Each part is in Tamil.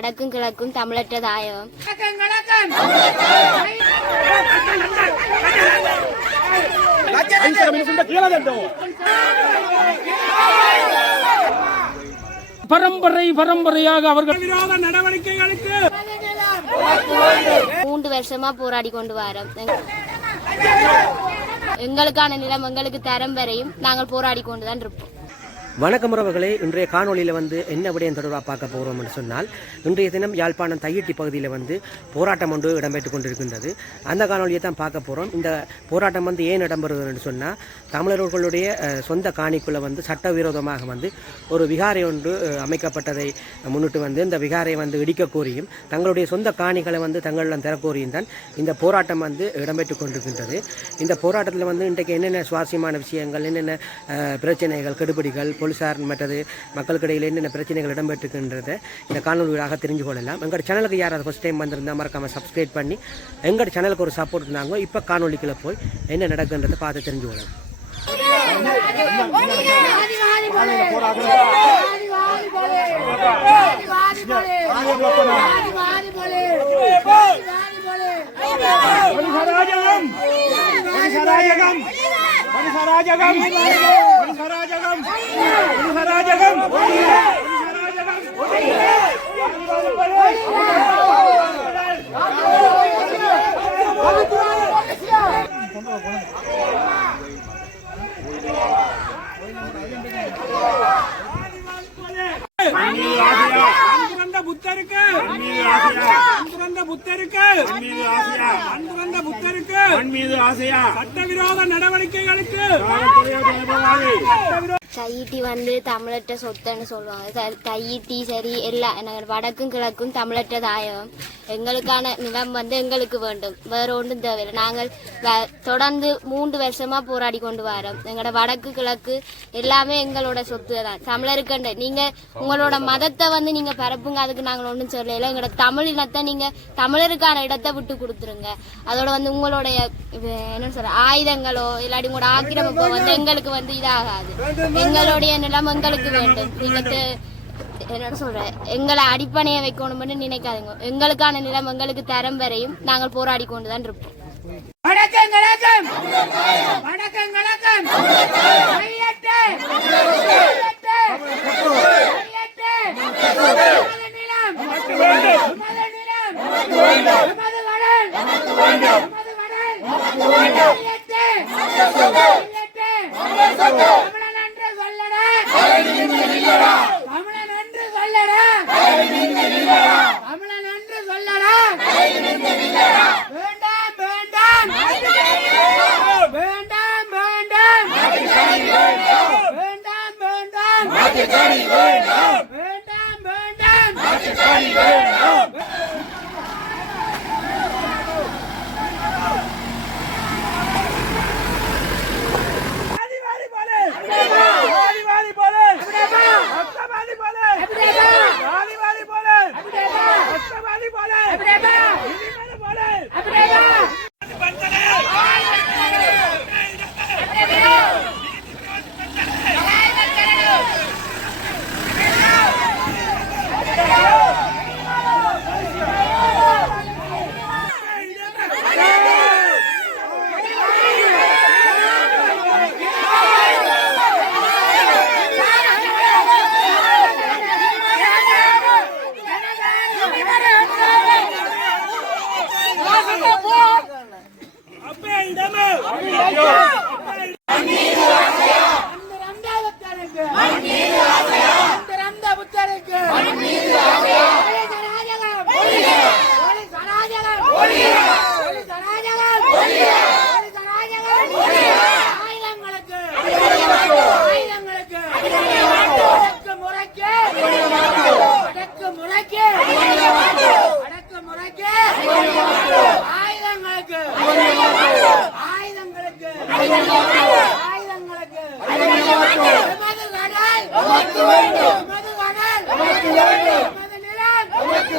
வடக்கும் கிழக்கும் தமிழற்ற தாயகம் பரம்பரை பரம்பரையாக அவர்கள் விரோத நடவடிக்கைகளுக்கு மூன்று வருஷமா போராடி கொண்டு வரோம் எங்களுக்கான நிலம் எங்களுக்கு தரம் வரையும் நாங்கள் போராடி கொண்டுதான் இருப்போம் வணக்கம் உறவுகளே. இன்றைய காணொளியில் வந்து என்ன விடயம் தொடர்பாக பார்க்க போகிறோம்னு சொன்னால் இன்றைய தினம் யாழ்ப்பாணம் தையிட்டி பகுதியில் வந்து போராட்டம் ஒன்று இடம்பெற்று கொண்டிருக்கின்றது. அந்த காணொலியை தான் பார்க்க போகிறோம் இந்த போராட்டம் வந்து ஏன் இடம்பெறுகிறதுன்னு சொன்னால் தமிழர்களுடைய சொந்த காணிக்குள்ளே வந்து சட்டவிரோதமாக வந்து ஒரு விகாரை ஒன்று அமைக்கப்பட்டதை முன்னிட்டு வந்து இந்த விகாரை வந்து இடிக்க கோரியும் தங்களுடைய சொந்த காணிகளை வந்து தங்களிடம் தரக்கோரியும் தான் இந்த போராட்டம் வந்து இடம்பெற்று கொண்டிருக்கின்றது. இந்த போராட்டத்தில் வந்து இன்றைக்கு என்னென்ன சுவாரஸ்யமான விஷயங்கள் என்னென்ன பிரச்சனைகள் கெடுபிடிகள் போலீஸார் மற்றது மக்களுக்கிடையில் என்னென்ன பிரச்சனைகள் இடம்பெற்றிருக்கின்றதை இந்த காணொலியாக தெரிஞ்சு கொள்ளலாம். எங்களோட சேனலுக்கு யாராவது ஃபஸ்ட் டைம் வந்திருந்தால் மறக்காமல் சப்ஸ்கிரைப் பண்ணி எங்களோட சேனலுக்கு ஒரு சப்போர்ட் இருந்தாங்க இப்போ காணொலிக்குள்ள போய் என்ன நடக்குன்றதை பார்த்து தெரிஞ்சு கொள்ளலாம். ராஜகம். ராஜகம். ராஜகம் புத்தருக்கு வந்த புத்தருக்கு அன்று வந்த புத்தருக்கு மீது ஆசையா சட்டவிரோத நடவடிக்கைகளுக்கு கையீட்டி வந்து தமிழற்ற சொத்துன்னு சொல்லுவாங்க. கையீட்டி தையிட்டி சரி எல்லா நாங்கள் வடக்கும் கிழக்கும் தமிழற்ற தாயகம் எங்களுக்கான நிலம் வந்து எங்களுக்கு வேண்டும். வேற ஒன்றும் தேவையில்லை. நாங்கள் வ- தொடர்ந்து மூன்று வருஷமா போராடி கொண்டு வரோம். எங்களோட வடக்கு கிழக்கு எல்லாமே எங்களோட சொத்து தான். தமிழருக்கண்டு நீங்க உங்களோட மதத்தை வந்து நீங்க பரப்புங்க. அதுக்கு நாங்கள் ஒன்றும் சொல்லல. எங்களோட தமிழ் இனத்தை நீங்க தமிழருக்கான இடத்தை விட்டு கொடுத்துருங்க. அதோட வந்து உங்களுடைய இது என்ன சொல்ற ஆயுதங்களோ இல்லாட்டி உங்களோட ஆக்கிரமிப்போ வந்து எங்களுக்கு வந்து இதாகாது. எங்களுடைய நிலம் எங்களுக்கு வேண்டும். நீங்க என்னோட சொல்ற எங்களை அடிப்பணைய வைக்கணும்னு நினைக்காதீங்க. எங்களுக்கான நிலம் எங்களுக்கு தரம் வரையும் நாங்கள் போராடி கொண்டுதான் இருப்போம். வணக்கம் வணக்கம். வணக்கம் வணக்கம். கையெட்டு. கையெட்டு. கையெட்டு. Macedonia burn down! Burn down! Burn burn down!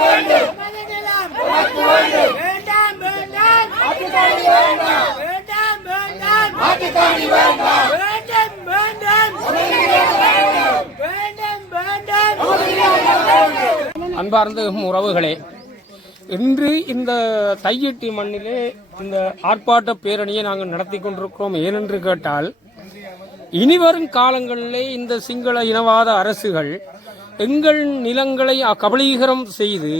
நிலம் வேண்டாம் வேண்டாம் வேண்டாம் வேண்டாம் வேண்டாம் வேண்டும் வேண்டாம் வேண்டும் அன்பார்ந்த உறவுகளே இன்று இந்த தையிட்டி மண்ணிலே இந்த ஆர்ப்பாட்ட பேரணியை நாங்கள் நடத்தி கொண்டிருக்கிறோம். ஏனென்று கேட்டால் இனிவரும் காலங்களிலே இந்த சிங்கள இனவாத அரசுகள் எங்கள் நிலங்களை கபலீகரம் செய்து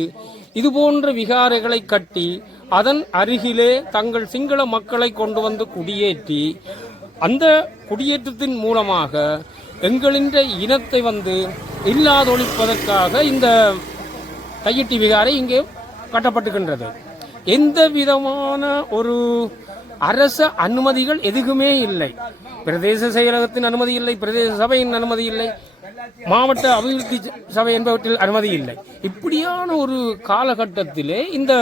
இதுபோன்ற விகாரைகளை கட்டி அதன் அருகிலே தங்கள் சிங்கள மக்களை கொண்டு வந்து குடியேற்றி அந்த குடியேற்றத்தின் மூலமாக எங்களின் இனத்தை வந்து இல்லாதொழிப்பதற்காக இந்த கையிட்டி விகாரை இங்கே கட்டப்பட்டுகின்றது. எந்த விதமான ஒரு அரச அனுமதிகள் எதுவுமே இல்லை. பிரதேச செயலகத்தின் அனுமதி இல்லை பிரதேச சபையின் அனுமதி இல்லை. மாவட்ட அபிவிருத்தி சபை என்பவற்றில் அனுமதி இல்லை. இப்படியான ஒரு காலகட்டத்திலே இந்த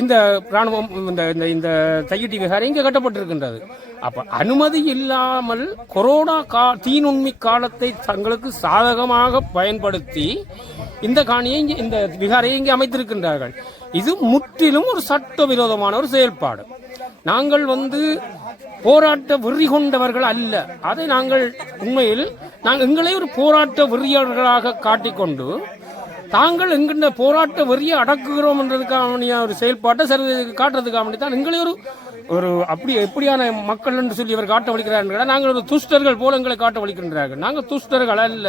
இந்த ராணுவம் இந்த இந்த இந்த தையிட்டி விகாரை இங்கே கட்டப்பட்டிருக்கின்றது. அப்ப அனுமதி இல்லாமல் கொரோனா கா தீநுண்மை காலத்தை தங்களுக்கு சாதகமாக பயன்படுத்தி இந்த காணியை இங்கே இந்த விகாரையை இங்கே அமைத்திருக்கின்றார்கள். இது முற்றிலும் ஒரு சட்டவிரோதமான ஒரு செயல்பாடு. நாங்கள் வந்து போராட்ட வெறி கொண்டவர்கள் அல்ல. அதை நாங்கள் உண்மையில் நாங்கள் எங்களை ஒரு போராட்ட வெறியர்களாக காட்டிக்கொண்டு தாங்கள் எங்கின்ற போராட்ட வெறியை அடக்குகிறோம் என்றதுக்காக ஒரு செயல்பாட்டை சரி காட்டுறதுக்காக வேண்டி தான் எங்களை ஒரு ஒரு அப்படி எப்படியான மக்கள் என்று சொல்லி இவர் காட்ட வலிக்கிறார்கள் நாங்கள் ஒரு துஷ்டர்கள் போல எங்களை காட்ட வலிக்கின்றார்கள் நாங்கள் துஷ்டர்கள் அல்ல.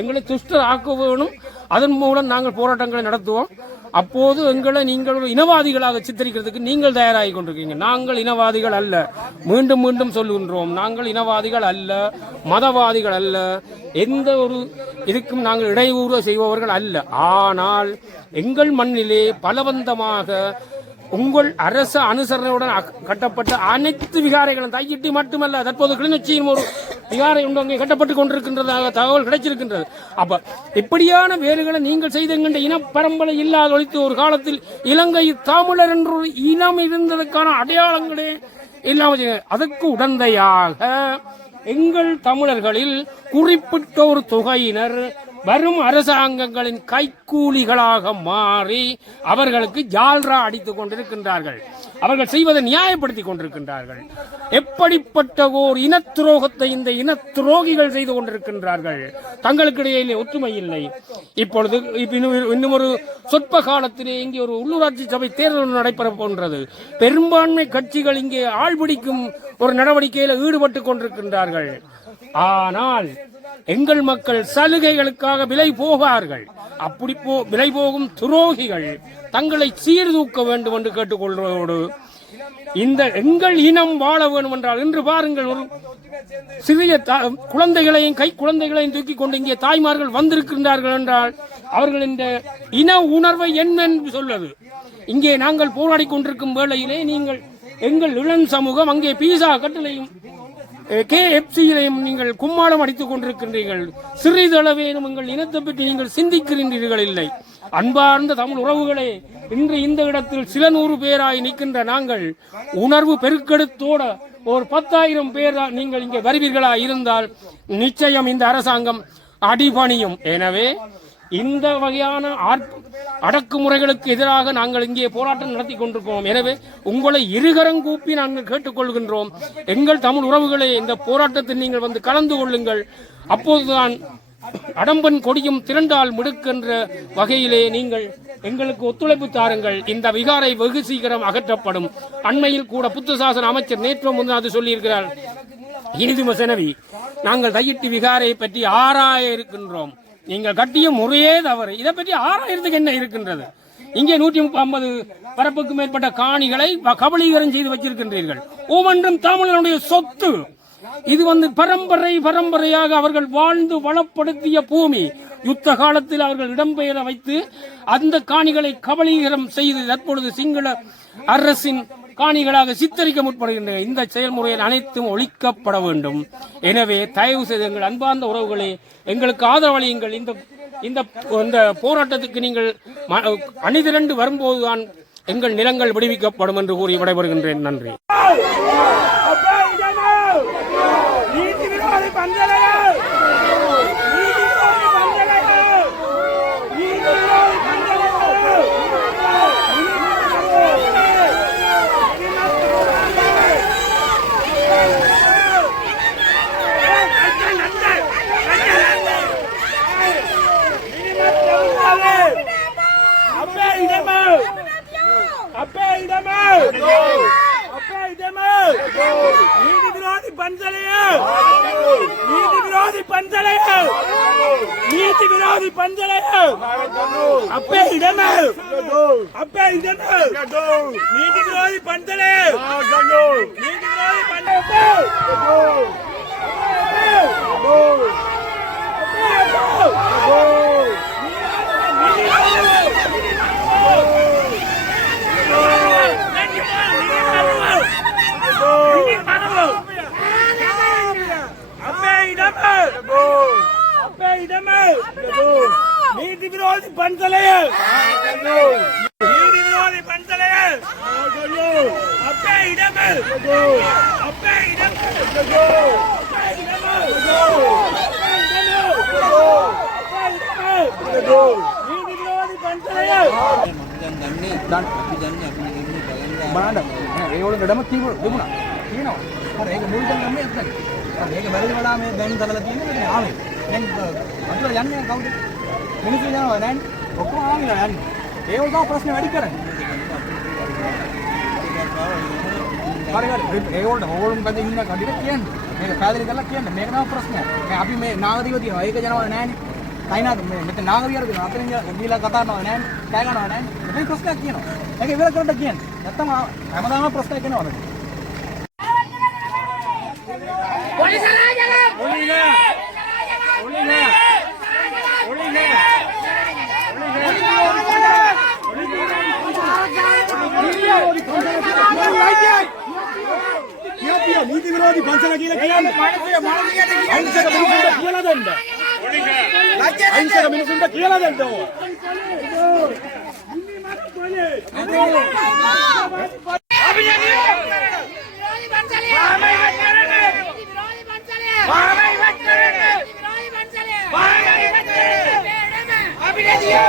எங்களை துஷ்டர் ஆக்க வேணும் அதன் மூலம் நாங்கள் போராட்டங்களை நடத்துவோம். அப்போது எங்களை நீங்கள் இனவாதிகளாக சித்தரிக்கிறதுக்கு நீங்கள் தயாராகி கொண்டிருக்கீங்க. நாங்கள் இனவாதிகள் அல்ல. மீண்டும் மீண்டும் சொல்லுகின்றோம் நாங்கள் இனவாதிகள் அல்ல. மதவாதிகள் அல்ல. எந்த ஒரு இதுக்கும் நாங்கள் இடையூறு செய்பவர்கள் அல்ல. ஆனால் எங்கள் மண்ணிலே பலவந்தமாக உங்கள் அரச அனுசரணையுடன் கட்டப்பட்ட அனைத்து விகாரைகளும் தையிட்டு மட்டுமல்ல தற்போது கிளிநொச்சியின் ஒரு விகாரை ஒன்று அங்கே கட்டப்பட்டுக் கொண்டிருக்கின்றதாக தகவல் கிடைச்சிருக்கின்றது. அப்ப இப்படியான வேலைகளை நீங்கள் செய்த எங்கள் பரம்பரை இல்லாத ஒழித்து ஒரு காலத்தில் இலங்கை தமிழர் என்ற ஒரு இனம் இருந்ததற்கான அடையாளங்களே இல்லாமல் அதற்கு உடந்தையாக எங்கள் தமிழர்களில் குறிப்பிட்ட ஒரு தொகையினர் வரும் அரசாங்கங்களின் கைக்கூலிகளாக மாறி அவர்களுக்கு ஜால்ரா அடித்துக் கொண்டிருக்கின்றார்கள். அவர்கள் செய்வதை நியாயப்படுத்திக் கொண்டிருக்கின்றார்கள். எப்படிப்பட்ட ஓர் இன துரோகத்தை இந்த இன துரோகிகள் செய்து கொண்டிருக்கின்றார்கள்? தங்களுக்கு இடையிலே ஒற்றுமை இல்லை. இப்பொழுது இன்னும் இன்னும் ஒரு சொற்ப காலத்திலே இங்கே ஒரு உள்ளூராட்சி சபை தேர்தல் நடைபெற போன்றது. பெரும்பான்மை கட்சிகள் இங்கே ஆள்பிடிக்கும் ஒரு நடவடிக்கையில் ஈடுபட்டு கொண்டிருக்கின்றார்கள். ஆனால் எங்கள் மக்கள் சலுகைகளுக்காக விலை போவார்கள். அப்படி போ விலை போகும் துரோகிகள் தங்களை சீர்தூக்க வேண்டும் என்று கேட்டுக்கொள்வதோடு இந்த எங்கள் இனம் வாழ வேண்டும் என்றால் இன்று பாருங்கள் ஒரு சிறிய குழந்தைகளையும் கை குழந்தைகளையும் தூக்கி கொண்டு இங்கே தாய்மார்கள் வந்திருக்கின்றார்கள் என்றால் அவர்கள் இந்த இன உணர்வை என்னென்று சொல்வது இங்கே நாங்கள் போராடி கொண்டிருக்கும் வேளையிலே நீங்கள் எங்கள் இளம் சமூகம் அங்கே பீசா கட்டளையும் கேஎஃப்சியிலையும் நீங்கள் கும்மாளம் அடித்துக் கொண்டிருக்கின்றீர்கள். சிறிதளவேனும் உங்கள் இனத்தை பற்றி நீங்கள் சிந்திக்கின்றீர்கள் இல்லை. அன்பார்ந்த தமிழ் உறவுகளே இன்று இந்த இடத்தில் சில நூறு பேராய் நிற்கின்ற நாங்கள் உணர்வு பெருக்கெடுத்தோட ஒரு பத்தாயிரம் பேர் நீங்கள் இங்கே வருவீர்களா இருந்தால் நிச்சயம் இந்த அரசாங்கம் அடிபணியும். எனவே இந்த வகையான அடக்குமுறைகளுக்கு எதிராக நாங்கள் இங்கே போராட்டம் நடத்தி கொண்டிருக்கிறோம். எனவே உங்களை இருகரம் கூப்பி நாங்கள் கேட்டுக்கொள்கின்றோம். எங்கள் தமிழ் உறவுகளை இந்த போராட்டத்தில் நீங்கள் வந்து கலந்து கொள்ளுங்கள். அப்போதுதான் அடம்பன் கொடியும் திரண்டால் முடுக்கின்ற வகையிலே நீங்கள் எங்களுக்கு ஒத்துழைப்பு தாருங்கள். இந்த விகாரை வெகு சீக்கிரம் அகற்றப்படும். அண்மையில் கூட புத்த சாசன அமைச்சர் நேற்று முன்னாது சொல்லியிருக்கிறார். இனிது செனவி நாங்கள் தையிட்டு விகாரை பற்றி ஆராய இருக்கின்றோம். நீங்கள் கட்டிய முறையே தவறு. இதை பற்றி ஆராயறதுக்கு என்ன இருக்கின்றது? இங்கே நூற்றி ஐம்பது பரப்புக்கு மேற்பட்ட காணிகளை கபலீகரம் செய்து வச்சிருக்கின்றீர்கள். ஒவ்வொன்றும் தமிழனுடைய சொத்து. இது வந்து பரம்பரை பரம்பரையாக அவர்கள் வாழ்ந்து வளப்படுத்திய பூமி. யுத்த காலத்தில் அவர்கள் இடம்பெயர வைத்து அந்த காணிகளை கபலீகரம் செய்து தற்பொழுது சிங்கள அரசின் காணிகளாக சித்தரிக்க முற்படுகின்ற இந்த செயல்முறையில் அனைத்தும் ஒழிக்கப்பட வேண்டும் எனவே தயவு செய்து எங்கள் அன்பார்ந்த உறவுகளே எங்களுக்கு ஆதரவளியுங்கள் இந்த இந்த இந்த போராட்டத்துக்கு நீங்கள் ம- அணிதிரண்டு வரும்போதுதான் எங்கள் நிலங்கள் விடுவிக்கப்படும் என்று கூறி விடைபெறுகின்றேன் நன்றி அப்பா இதனோ நீதி விரோதி பந்தலையோ நீதி விரோதி பந்தலையோ நீதி விரோதி பந்தலையோ நீதி விரோதி பஞ்சலையோ நீதி விரோதி பஞ்சலையோ நீதி விரோதி பஞ்சலையோ அப்பே இடமே அப்பே இடமே நீதி விரோதி பஞ்சலையோ நீதி விரோதி பஞ்சலையோ நீதி விரோதி பஞ்சலைய நீதி விரோதி பஞ்சலைய அப்பே இடமே அப்பே இடமே நீதி விரோதி பஞ்சலைய බලන්න ඒවල ගඩම කීව දුුණා කියනවා හරි ඒක මුල් දැන් ගන්නේ එතන හරි ඒක බැරි වඩා මේ දැන් තරලා තියෙන්නේ මේ ආවේ දැන් අතල යන්නේ කවුද මිනිස්සු යනවා දැන් ඔක්කොම ආවිලා යන්නේ ඒවල තමයි ප්‍රශ්නේ වැඩි කරන්නේ හරි හරි ඒවලට හෝලුම් කඩේ ඉන්න කඩේට කියන්නේ මේක පැහැදිලි කරලා කියන්න මේක තමයි ප්‍රශ්නය මේ අපි මේ නාගදීව තියෙනවා ඒක ජනවල නැහැනේ තයිනාද මේ මෙතන නාගරියර දෙනවා අතරින් ගිහිලා කතා කරනවා නෑනේ කෑ ගන්නවා නෑනේ මේ ප්‍රශ්නයක් කියනවා ඒක ඉවර කරන්න කියන්නේ නැත්තම් ආ- හැමදාම ප්‍රශ්නයක් එනවා මේක නීති විරෝධී පන්සල ನೀತಿ ವಿರೋಧಿ ಪಂಚಲಗಿಲ ಅಹಿಂಸಕ ಮಿನುಗುಂಡ ಕೀಲದಂಡ ಅಹಿಂಸಕ ಮಿನುಗುಂಡ ಕೀಲದಂಡ ಅಭಿನಂದಿಯೋ